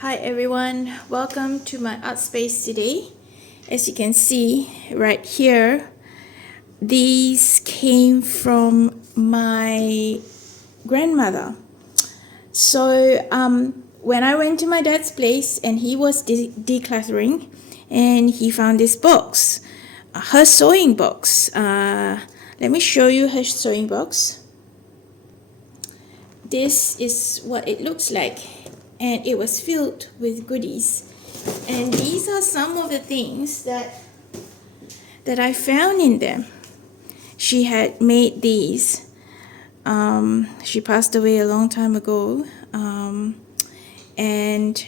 Hi everyone, welcome to my art space today. As you can see right here, these came from my grandmother. So when I went to my dad's place and he was decluttering and he found this box, her sewing box. Let me show you her sewing box. This is what it looks like, and it was filled with goodies. And these are some of the things that I found in them. She had made these. She passed away a long time ago. And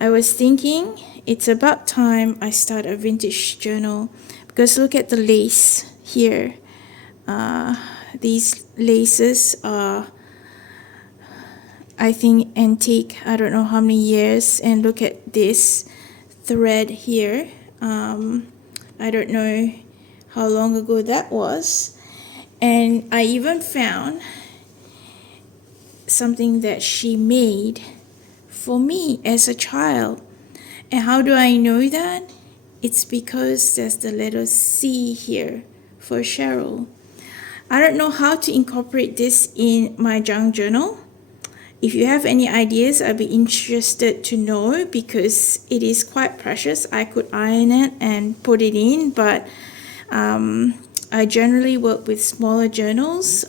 I was thinking it's about time I start a vintage journal, because look at the lace here. These laces are, I think, antique. I don't know how many years. And look at this thread here. I don't know how long ago that was. And I even found something that she made for me as a child. And how do I know that? It's because there's the letter C here for Cheryl. I don't know how to incorporate this in my junk journal. If you have any ideas, I'd be interested to know, because it is quite precious. I could iron it and put it in, but I generally work with smaller journals.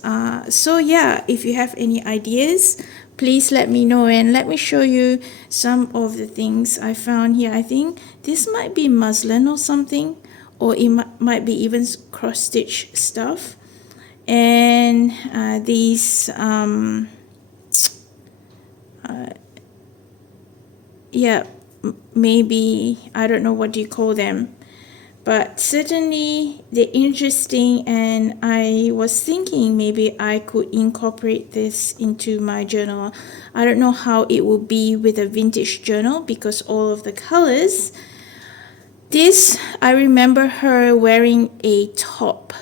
So yeah, if you have any ideas, please let me know, and let me show you some of the things I found here. I think this might be muslin or something, or it might be even cross-stitch stuff. And these yeah, maybe, I don't know, what do you call them, but certainly they're interesting, and I was thinking maybe I could incorporate this into my journal. I don't know how it will be with a vintage journal, because all of the colors. This, I remember her wearing a top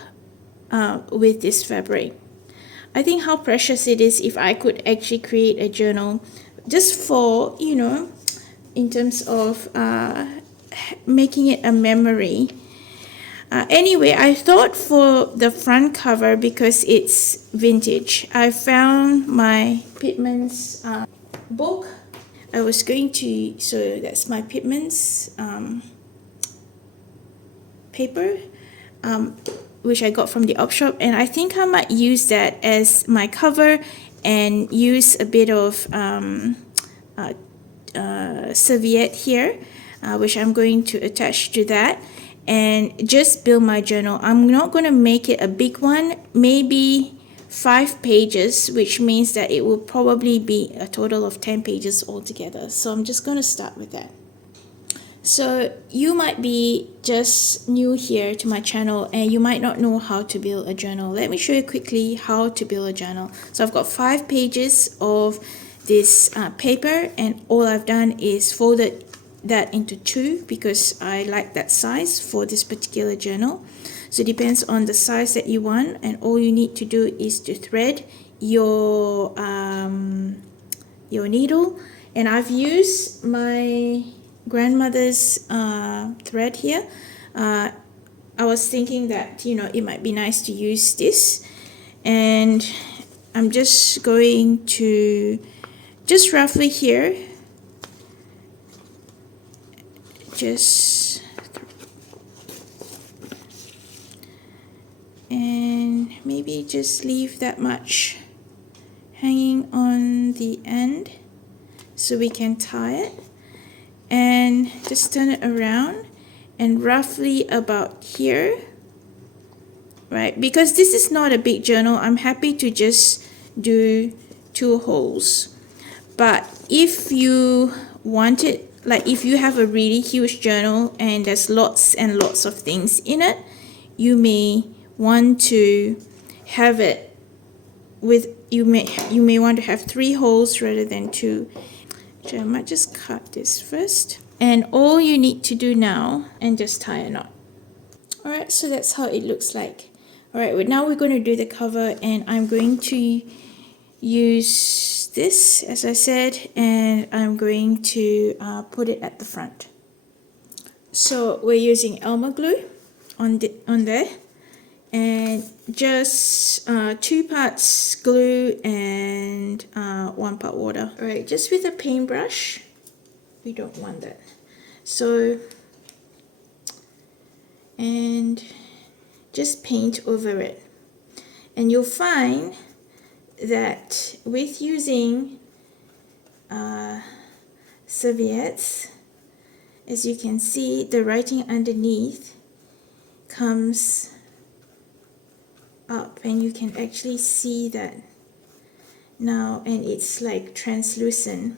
with this fabric. I think how precious it is if I could actually create a journal just for, in terms of making it a memory. Anyway, I thought for the front cover, because it's vintage, I found my Pitman's book. I was going to, so that's my Pitman's paper, which I got from the op shop, and I think I might use that as my cover and use a bit of serviette here, which I'm going to attach to that, and just build my journal. I'm not going to make it a big one, maybe 5 pages, which means that it will probably be a total of 10 pages altogether. So I'm just going to start with that. So you might be just new here to my channel and you might not know how to build a journal. Let me show you quickly how to build a journal. So I've got 5 pages of this paper, and all I've done is folded that into 2 because I like that size for this particular journal. So it depends on the size that you want, and all you need to do is to thread your needle. And I've used my grandmother's thread here. I was thinking that it might be nice to use this, and I'm just going to just roughly here and maybe just leave that much hanging on the end so we can tie it, and just turn it around and roughly about here, right? Because this is not a big journal, I'm happy to just do 2 holes. But if you want it, like if you have a really huge journal and there's lots and lots of things in it, you may want to have it with, you may want to have 3 holes rather than 2. So I might just cut this first. And all you need to do now, and just tie a knot. Alright, so that's how it looks like. Alright, now we're going to do the cover, and I'm going to use this, as I said, and I'm going to put it at the front. So we're using Elmer glue on there, and just 2 parts glue and 1 part water. All right, just with a paintbrush, we don't want that. So, and just paint over it. And you'll find that with using serviettes, as you can see, the writing underneath comes up, and you can actually see that now, and it's like translucent,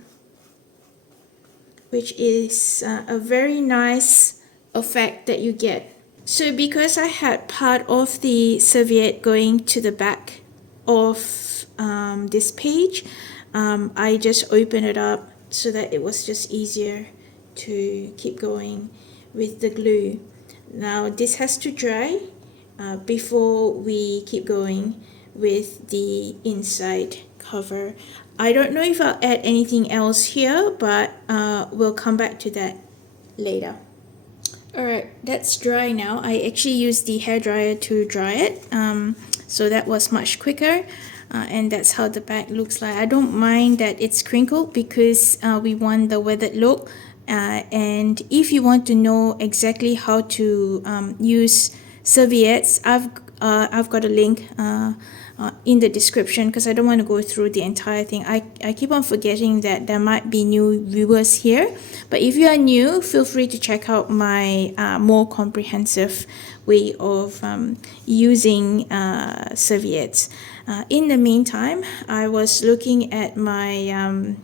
which is a very nice effect that you get. So because I had part of the serviette going to the back of this page, I just opened it up so that it was just easier to keep going with the glue. Now this has to dry before we keep going with the inside cover. I don't know if I'll add anything else here, but we'll come back to that later. Alright, that's dry now. I actually used the hairdryer to dry it, so that was much quicker, and that's how the back looks like. I don't mind that it's crinkled because we want the weathered look, and if you want to know exactly how to use serviettes, I've got a link in the description, because I don't want to go through the entire thing. I keep on forgetting that there might be new viewers here, but if you are new, feel free to check out my more comprehensive way of using serviettes. In the meantime, I was looking at my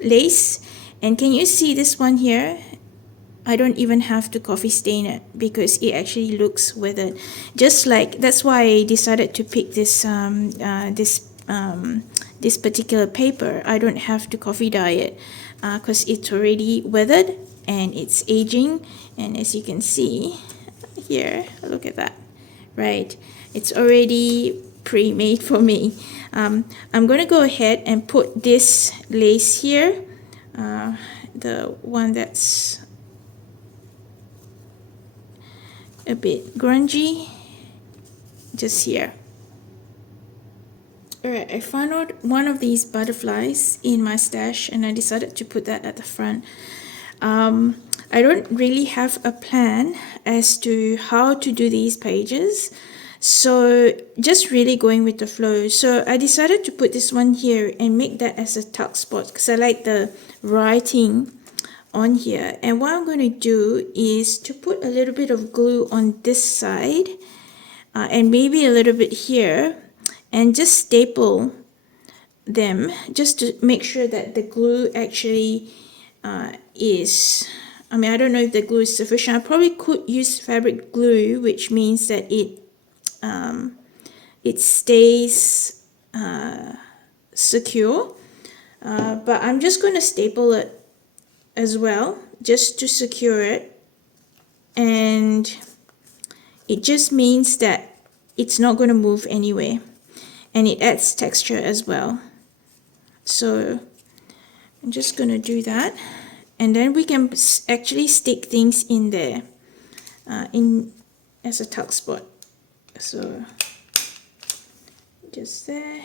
lace, and can you see this one here? I don't even have to coffee stain it because it actually looks weathered. Just like, that's why I decided to pick this this particular paper. I don't have to coffee dye it because it's already weathered and it's aging. And as you can see here, look at that, right? It's already pre-made for me. I'm going to go ahead and put this lace here, the one that's a bit grungy, just here. Alright, I found out one of these butterflies in my stash, and I decided to put that at the front. I don't really have a plan as to how to do these pages, so just really going with the flow. So I decided to put this one here and make that as a tuck spot because I like the writing on here. And what I'm going to do is to put a little bit of glue on this side and maybe a little bit here, and just staple them just to make sure that the glue actually is, I mean, I don't know if the glue is sufficient. I probably could use fabric glue, which means that it stays secure, but I'm just going to staple it as well, just to secure it, and it just means that it's not going to move anywhere, and it adds texture as well. So I'm just going to do that, and then we can actually stick things in there in as a tuck spot. So just there.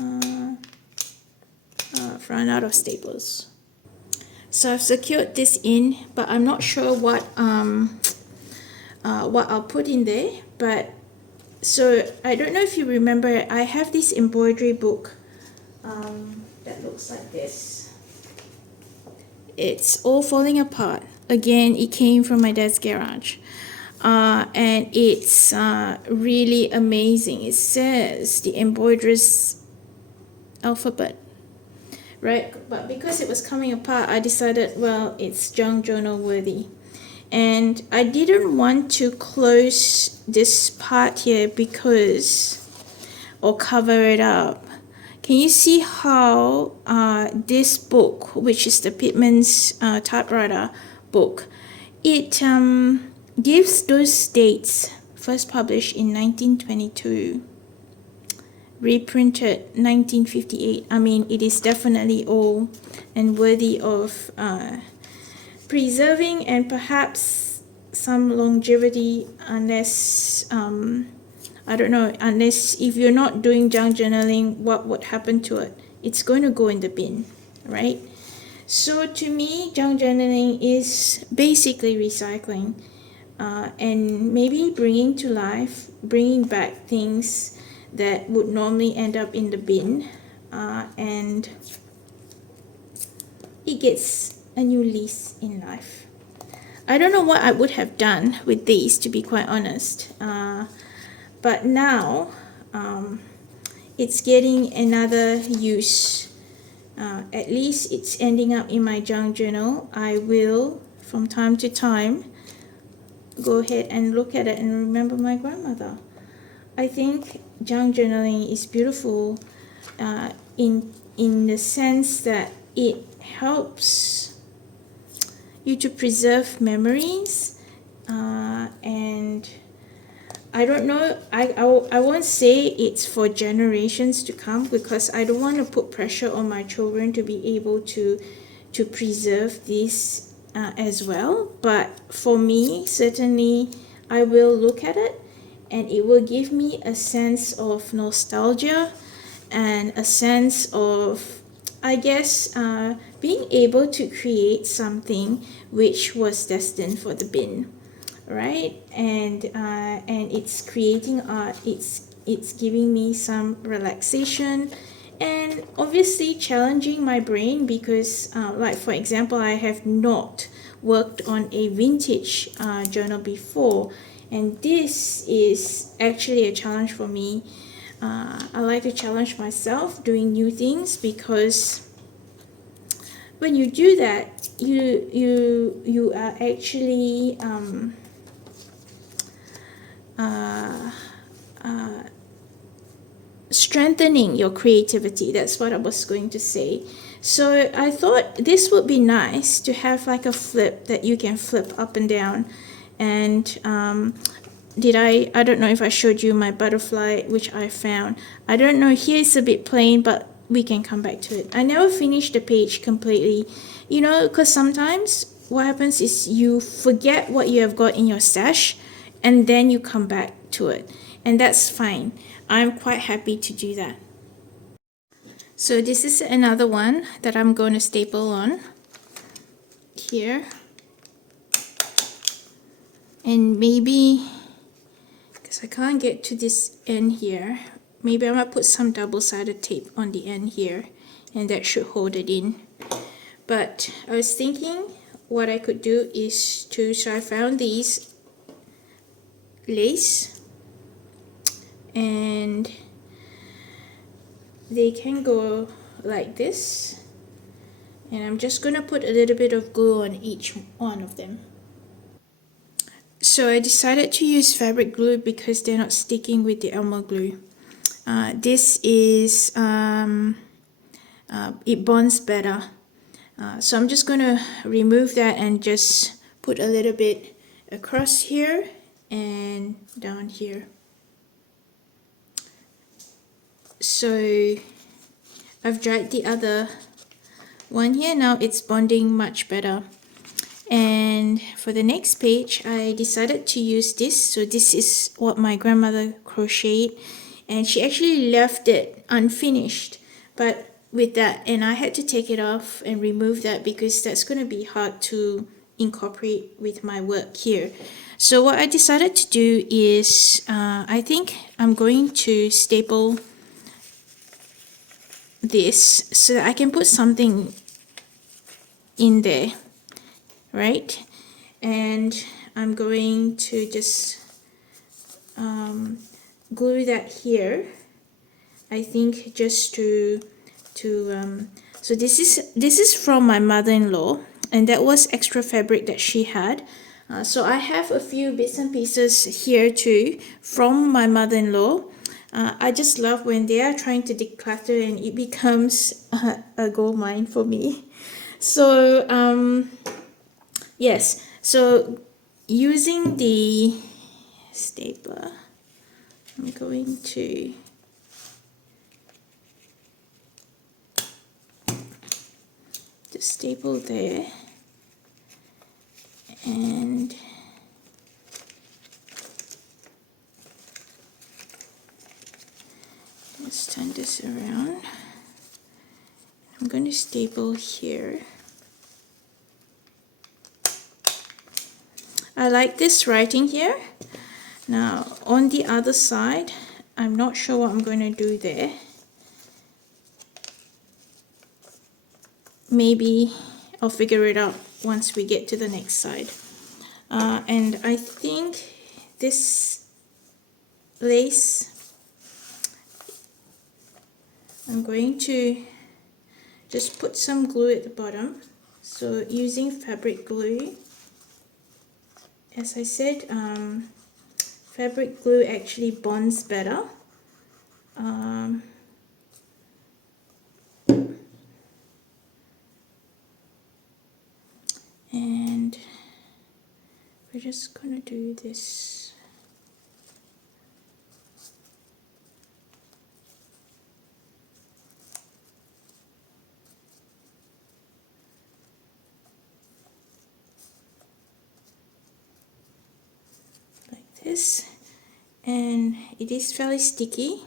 I've run out of staplers. So I've secured this in, but I'm not sure what I'll put in there. But so I don't know if you remember, I have this embroidery book that looks like this. It's all falling apart. Again, it came from my dad's garage, and it's really amazing. It says the embroiderer's alphabet. Right, but because it was coming apart, I decided, well, it's junk journal worthy. And I didn't want to close this part here because, or cover it up. Can you see how this book, which is the Pitman's typewriter book, it gives those dates, first published in 1922. reprinted 1958. I mean, it is definitely old and worthy of preserving and perhaps some longevity, unless I don't know, unless if you're not doing junk journaling, what would happen to it? It's going to go in the bin, right? So to me, junk journaling is basically recycling, and maybe bringing to life, bringing back things that would normally end up in the bin, and it gets a new lease in life. I don't know what I would have done with these, to be quite honest, but now it's getting another use. At least it's ending up in my junk journal. I will, from time to time, go ahead and look at it and remember my grandmother. I think junk journaling is beautiful, in the sense that it helps you to preserve memories, and I don't know, I won't say it's for generations to come, because I don't want to put pressure on my children to be able to preserve this as well. But for me, certainly, I will look at it and it will give me a sense of nostalgia and a sense of, I guess, being able to create something which was destined for the bin, right? And it's creating art. It's giving me some relaxation, and obviously challenging my brain, because like for example, I have not worked on a vintage journal before, and this is actually a challenge for me. I like to challenge myself doing new things, because when you do that, you are actually strengthening your creativity. That's what I was going to say. So I thought this would be nice to have like a flip that you can flip up and down. And I don't know if I showed you my butterfly, which I found. I don't know, here it's a bit plain, but we can come back to it. I never finished the page completely, because sometimes what happens is you forget what you have got in your stash, and then you come back to it, and that's fine. I'm quite happy to do that. So this is another one that I'm going to staple on here, and maybe, because I can't get to this end here, maybe I'm going to put some double-sided tape on the end here, and that should hold it in. But I was thinking what I could do is so I found these lace, and they can go like this, and I'm just going to put a little bit of glue on each one of them. So I decided to use fabric glue because they're not sticking with the Elmo glue. This is, it bonds better. So I'm just going to remove that and just put a little bit across here and down here. So I've dried the other one here. Now it's bonding much better. And for the next page, I decided to use this. So this is what my grandmother crocheted, and she actually left it unfinished. But with that, and I had to take it off and remove that, because that's going to be hard to incorporate with my work here. So what I decided to do is, I think I'm going to staple this so that I can put something in there, right? And I'm going to just glue that here, I think, just to so this is from my mother-in-law, and that was extra fabric that she had. So I have a few bits and pieces here too from my mother-in-law. I just love when they are trying to declutter and it becomes a gold mine for me. So yes, so using the stapler, I'm going to staple there, and let's turn this around. I'm going to staple here. I like this writing here. Now on the other side, I'm not sure what I'm going to do there. Maybe I'll figure it out once we get to the next side. And I think this lace, I'm going to just put some glue at the bottom. So using fabric glue, as I said, fabric glue actually bonds better. And we're just gonna do this. Like this. And it is fairly sticky.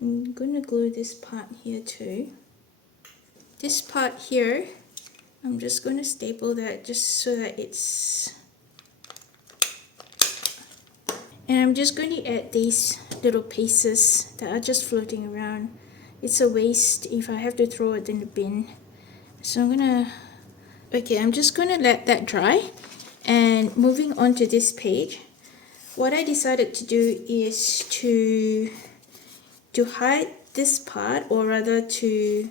I'm gonna glue this part here too. This part here, I'm just going to staple that just so that it's... And I'm just going to add these little pieces that are just floating around. It's a waste if I have to throw it in the bin. So I'm going to... Okay, I'm just going to let that dry. And moving on to this page, what I decided to do is to hide this part, or rather to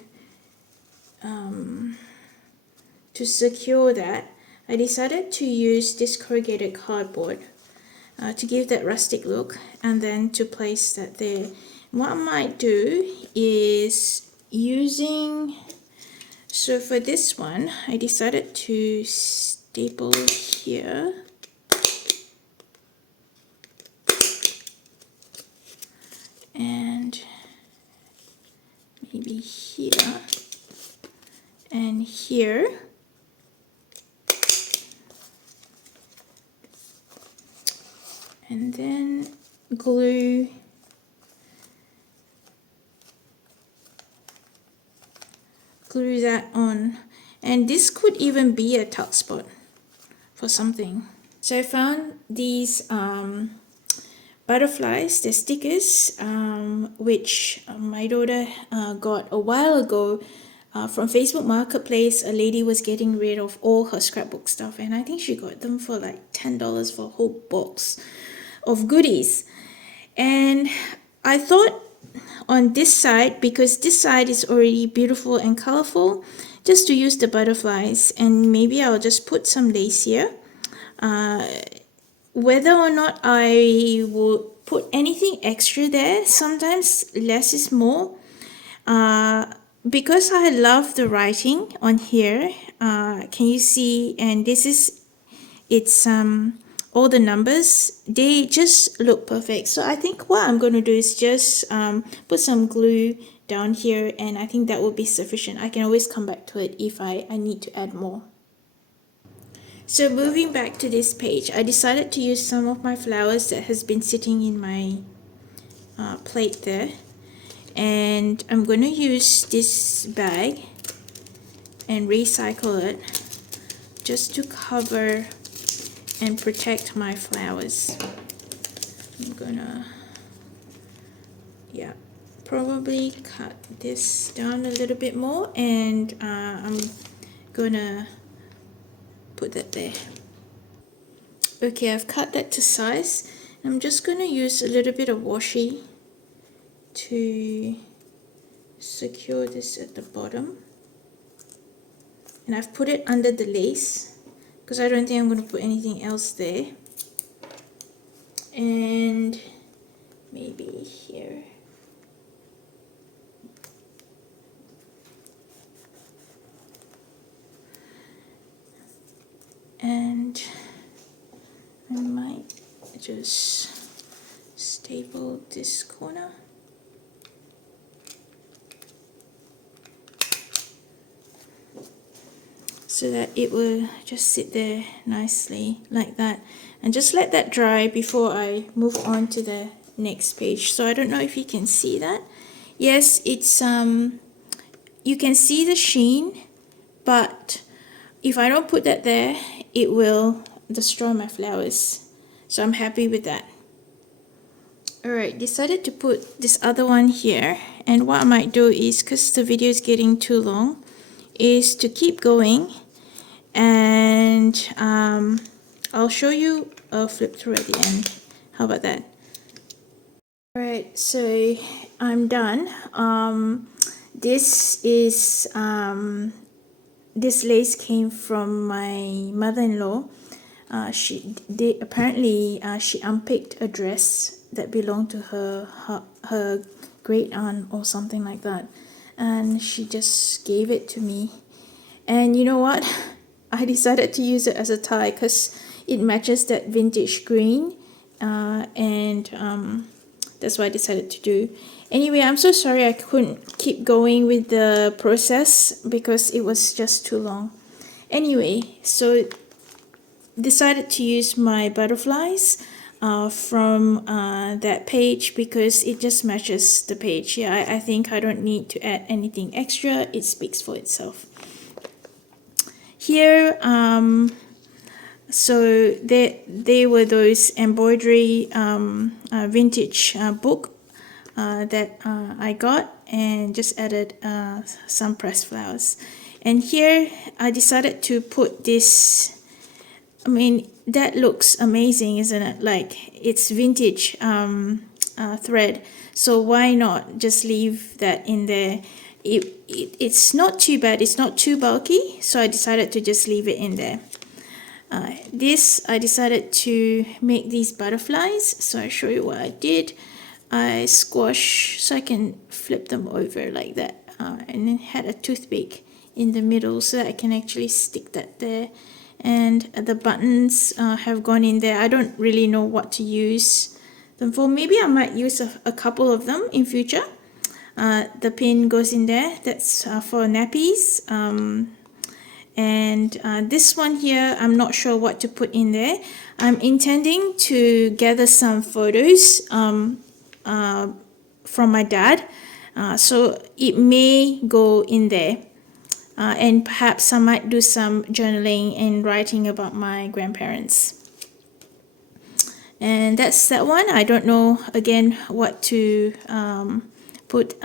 secure that, I decided to use this corrugated cardboard to give that rustic look, and then to place that there. What I might do is using, so for this one, I decided to staple here. And maybe here and here. And then glue that on. And this could even be a tuck spot for something. So I found these butterflies, the stickers, which my daughter got a while ago from Facebook Marketplace. A lady was getting rid of all her scrapbook stuff, and I think she got them for like $10 for a whole box of goodies. And I thought on this side, because this side is already beautiful and colorful, just to use the butterflies, and maybe I'll just put some lace here. Whether or not I will put anything extra there, sometimes less is more. Because I love the writing on here, can you see? And this is, it's all the numbers, they just look perfect. So I think what I'm going to do is just put some glue down here, and I think that will be sufficient. I can always come back to it if I need to add more. So moving back to this page, I decided to use some of my flowers that has been sitting in my plate there. And I'm going to use this bag and recycle it just to cover and protect my flowers. I'm gonna, yeah, probably cut this down a little bit more, and I'm gonna put that there. Okay, I've cut that to size. I'm just gonna use a little bit of washi to secure this at the bottom, and I've put it under the lace because I don't think I'm going to put anything else there. And maybe here. And I might just staple this corner. so that it will just sit there nicely like that, and just let that dry before I move on to the next page. So I don't know if you can see that. Yes, it's you can see the sheen, but if I don't put that there, it will destroy my flowers. So I'm happy with that. Alright, decided to put this other one here, and what I might do is, because the video is getting too long, is to keep going, and I'll show you a flip through at the end. How about that? Alright, so I'm done. This is this lace came from my mother-in-law. She unpicked a dress that belonged to her great aunt or something like that, and she just gave it to me. And you know what? I decided to use it as a tie because it matches that vintage green, and that's what I decided to do. Anyway, I'm so sorry I couldn't keep going with the process because it was just too long. Anyway, so decided to use my butterflies from that page because it just matches the page. Yeah, I think I don't need to add anything extra. It speaks for itself. Here, so they were those embroidery vintage book that I got, and just added some pressed flowers. And here I decided to put this. I mean, that looks amazing, isn't it? Like, it's vintage thread, so why not just leave that in there? It's not too bad, it's not too bulky, so I decided to just leave it in there. This, I decided to make these butterflies, so I'll show you what I did. I squash so I can flip them over like that, and then had a toothpick in the middle so that I can actually stick that there. And the buttons have gone in there. I don't really know what to use them for. Maybe I might use a couple of them in future. The pin goes in there. That's for nappies. And this one here, I'm not sure what to put in there. I'm intending to gather some photos from my dad. So it may go in there. And perhaps I might do some journaling and writing about my grandparents. And that's that one. I don't know, again, what to put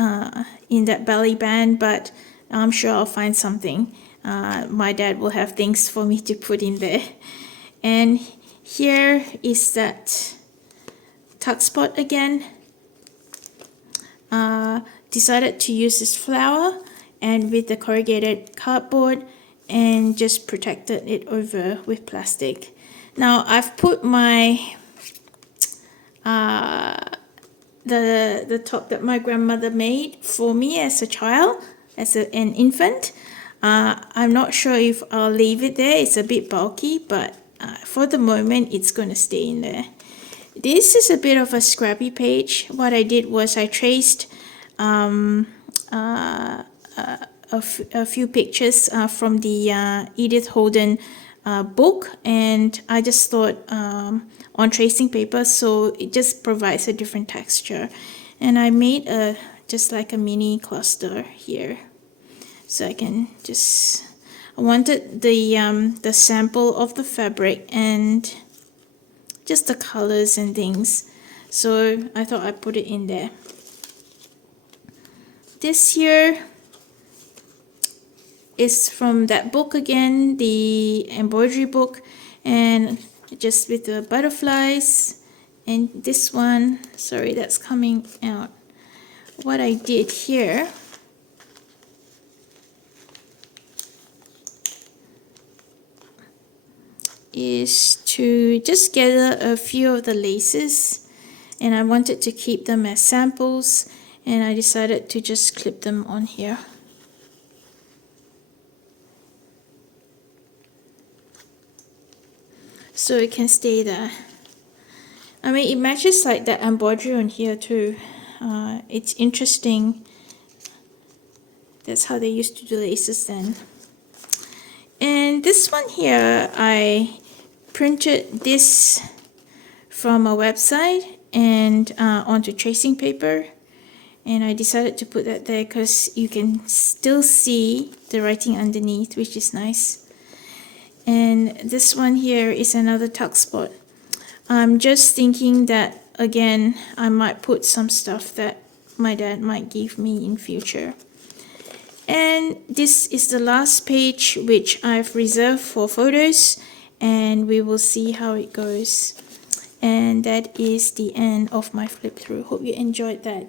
in that belly band, but I'm sure I'll find something. My dad will have things for me to put in there. And here is that tuck spot again. Decided to use this flower and with the corrugated cardboard, and just protected it over with plastic. Now I've put my the top that my grandmother made for me as a child, as an infant. I'm not sure if I'll leave it there. It's a bit bulky, but for the moment it's going to stay in there. This is a bit of a scrappy page. What I did was I traced a few pictures from the Edith Holden book, and I just thought on tracing paper, so it just provides a different texture. And I made just like a mini cluster here, so I can just, I wanted the sample of the fabric and just the colors and things, so I thought I'd put it in there. This here is from that book again, the embroidery book, and just with the butterflies. And this one, sorry, that's coming out. What I did here is to just gather a few of the laces, and I wanted to keep them as samples, and I decided to just clip them on here. So it can stay there. I mean, it matches like that embroidery on here too. It's interesting. That's how they used to do laces then. And this one here, I printed this from a website and onto tracing paper. And I decided to put that there because you can still see the writing underneath, which is nice. And this one here is another tuck spot. I'm just thinking that, again, I might put some stuff that my dad might give me in future. And this is the last page which I've reserved for photos, and we will see how it goes. And that is the end of my flip through. Hope you enjoyed that.